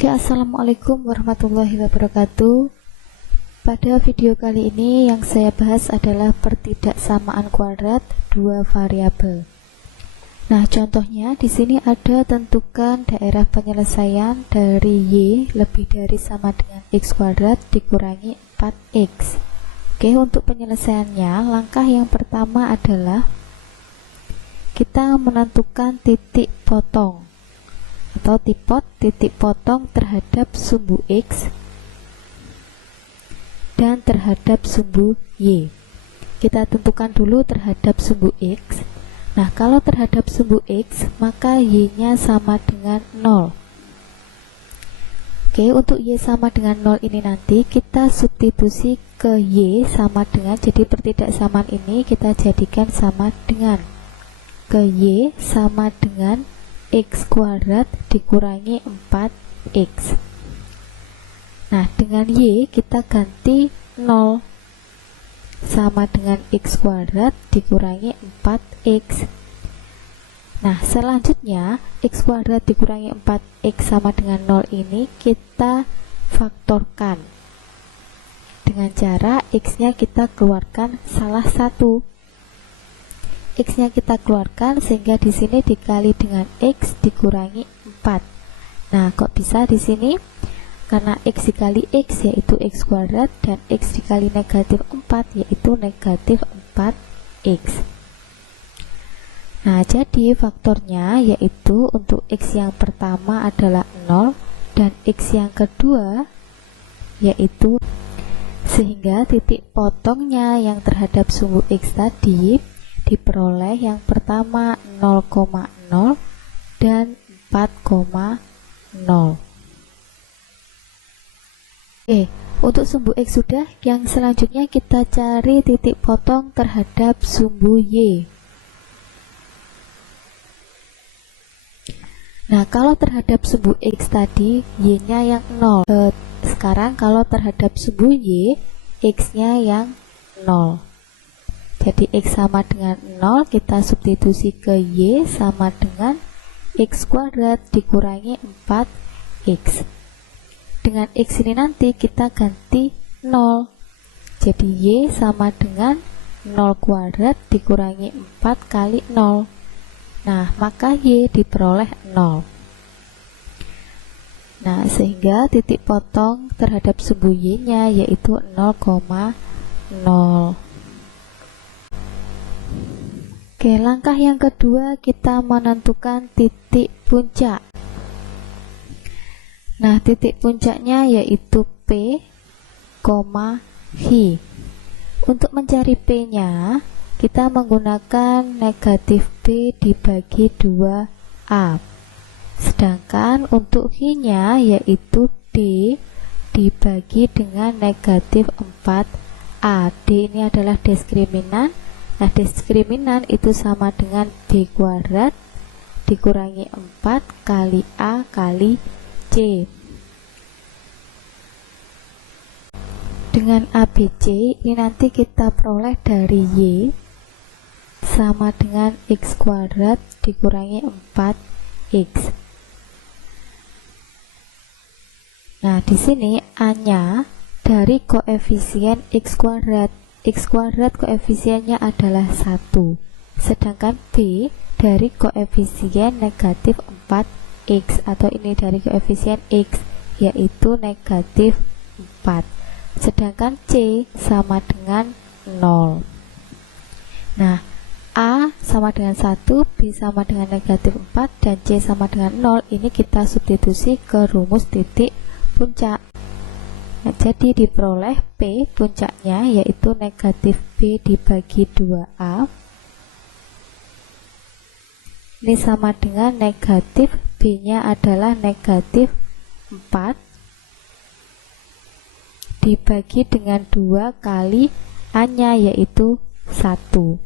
Oke, assalamualaikum warahmatullahi wabarakatuh. Pada video kali ini yang saya bahas adalah pertidaksamaan kuadrat dua variabel. Nah, contohnya di sini ada tentukan daerah penyelesaian dari y lebih dari sama dengan x kuadrat dikurangi 4x. Oke, untuk penyelesaiannya, langkah yang pertama adalah kita menentukan titik potong atau titik potong terhadap sumbu x dan terhadap sumbu y. Kita tentukan dulu terhadap sumbu x. Nah, kalau terhadap sumbu x, maka y-nya sama dengan 0. Oke, untuk y sama dengan 0 ini nanti kita substitusi ke y sama dengan, jadi pertidaksamaan ini kita jadikan sama dengan, ke y sama dengan x kuadrat dikurangi 4x. Nah, dengan y kita ganti 0 sama dengan x kuadrat dikurangi 4x. Nah, selanjutnya x kuadrat dikurangi 4x sama dengan 0 ini kita faktorkan dengan cara x-nya kita keluarkan salah satu. X-nya kita keluarkan sehingga di sini dikali dengan x dikurangi 4. Nah, kok bisa di sini? Karena x dikali x yaitu x kuadrat dan x dikali negatif 4 yaitu negatif 4x. Nah, jadi faktornya yaitu untuk x yang pertama adalah 0 dan x yang kedua yaitu, sehingga titik potongnya yang terhadap sumbu x tadi diperoleh yang pertama 0,0 dan 4,0. Oke, untuk sumbu x sudah, yang selanjutnya kita cari titik potong terhadap sumbu y. Nah, kalau terhadap sumbu x tadi y-nya yang 0. Sekarang kalau terhadap sumbu y, x-nya yang 0. Jadi x sama dengan 0, kita substitusi ke y sama dengan x kuadrat dikurangi 4x. Dengan x ini nanti kita ganti 0. Jadi y sama dengan 0 kuadrat dikurangi 4 kali 0. Nah, maka y diperoleh 0. Nah, sehingga titik potong terhadap sumbu y-nya yaitu 0,0. Oke, langkah yang kedua kita menentukan titik puncak. Nah, titik puncaknya yaitu P, H. Untuk mencari P-nya, kita menggunakan negatif P dibagi 2A. Sedangkan untuk H-nya yaitu D dibagi dengan negatif 4A. D ini adalah diskriminan. Nah, diskriminan itu sama dengan B kuadrat dikurangi 4 kali A kali C. Dengan ABC ini nanti kita peroleh dari Y sama dengan X kuadrat dikurangi 4X. Nah, di sini A-nya dari koefisien X kuadrat. X kuadrat koefisiennya adalah 1, sedangkan B dari koefisien negatif 4x, atau ini dari koefisien x yaitu negatif 4, sedangkan C sama dengan 0. Nah, A sama dengan 1, B sama dengan negatif 4, dan C sama dengan 0. Ini kita substitusi ke rumus titik puncak. Nah, jadi diperoleh P puncaknya yaitu negatif B dibagi 2A. Ini sama dengan negatif B-nya adalah negatif 4 dibagi dengan 2 kali A-nya yaitu 1.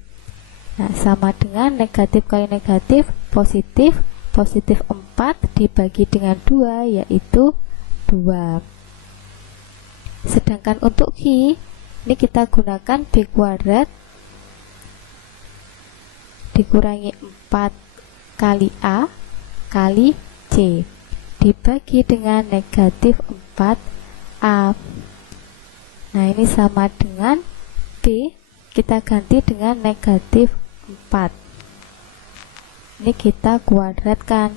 Nah, sama dengan negatif kali negatif positif. Positif 4 dibagi dengan 2 yaitu 2. Sedangkan untuk H, ini kita gunakan B kuadrat dikurangi 4 kali A kali C dibagi dengan negatif 4A. Nah, ini sama dengan B, kita ganti dengan negatif 4. Ini kita kuadratkan,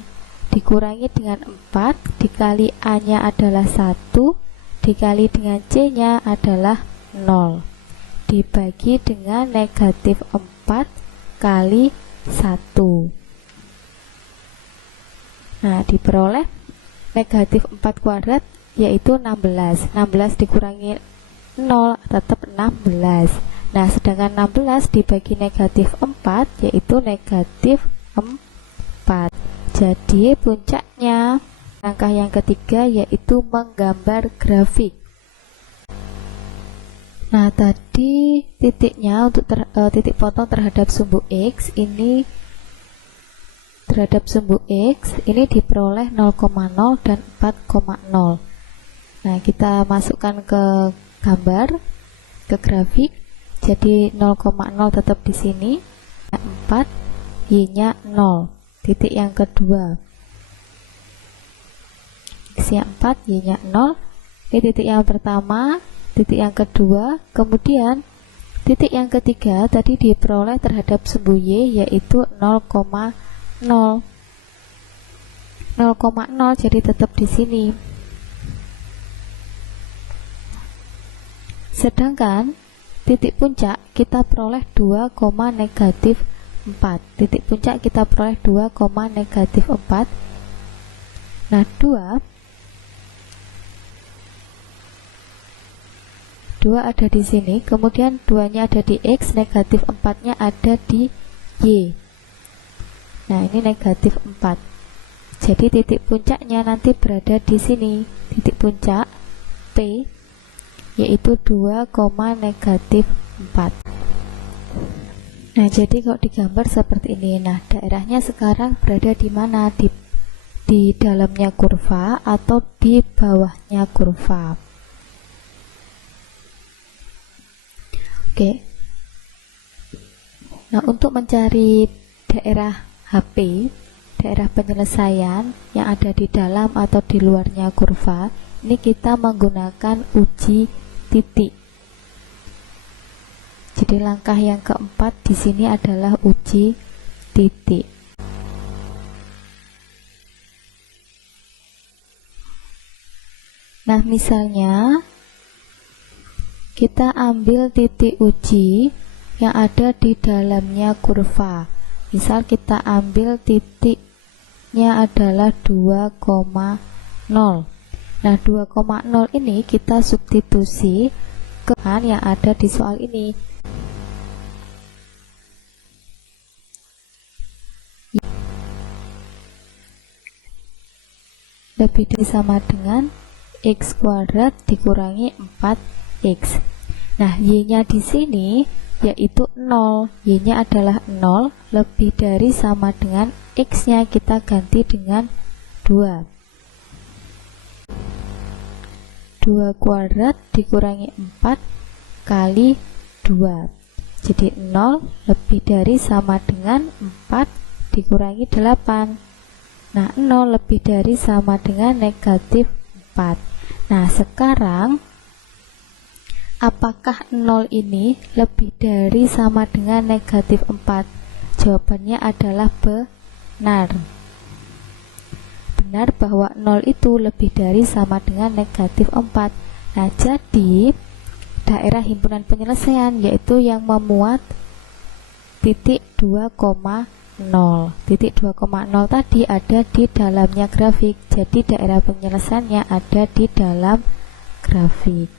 dikurangi dengan 4, dikali A-nya adalah 1, dikali dengan C-nya adalah 0, dibagi dengan negatif 4 kali 1. Nah, diperoleh negatif 4 kuadrat yaitu 16. 16 dikurangi 0 tetap 16. Nah, sedangkan 16 dibagi negatif 4 yaitu negatif 4. Jadi puncaknya langkah yang ketiga yaitu menggambar grafik. Nah, tadi titiknya untuk titik potong terhadap sumbu X ini diperoleh 0,0 dan 4,0. Nah, kita masukkan ke gambar, ke grafik. Jadi 0,0 tetap di sini, 4, Y-nya 0. Titik yang kedua, X-nya 4, Y-nya 0. Ini titik yang pertama, titik yang kedua, kemudian titik yang ketiga tadi diperoleh terhadap sumbu Y yaitu 0,0. 0,0 jadi tetap di sini. Sedangkan titik puncak kita peroleh 2, negatif 4. Titik puncak kita peroleh 2, negatif 4. Nah, 2 ada di sini, kemudian 2-nya ada di X, negatif 4-nya ada di Y. Nah, ini negatif 4. Jadi titik puncaknya nanti berada di sini. Titik puncak P yaitu 2, negatif 4. Nah, jadi kalau digambar seperti ini. Nah, daerahnya sekarang berada di mana? Di dalamnya kurva atau di bawahnya kurva. Oke. Nah, untuk mencari daerah HP, daerah penyelesaian yang ada di dalam atau di luarnya kurva, ini kita menggunakan uji titik. Jadi langkah yang keempat di sini adalah uji titik. Nah, misalnya kita ambil titik uji yang ada di dalamnya kurva. Misal kita ambil titiknya adalah 2,0. Nah, 2,0 ini kita substitusi ke yang ada di soal ini. Lebih dari sama dengan X kuadrat dikurangi 4X. Nah, Y-nya di sini yaitu 0, Y-nya adalah 0, lebih dari sama dengan X-nya kita ganti dengan 2. 2 kuadrat dikurangi 4 kali 2. Jadi 0 lebih dari sama dengan 4 dikurangi 8. Nah, 0 lebih dari sama dengan negatif 4. Nah, sekarang apakah 0 ini lebih dari sama dengan negatif 4? Jawabannya adalah benar. Benar bahwa 0 itu lebih dari sama dengan negatif 4. Nah, jadi daerah himpunan penyelesaian yaitu yang memuat titik 2,0. Titik 2,0 tadi ada di dalamnya grafik. Jadi daerah penyelesaiannya ada di dalam grafik.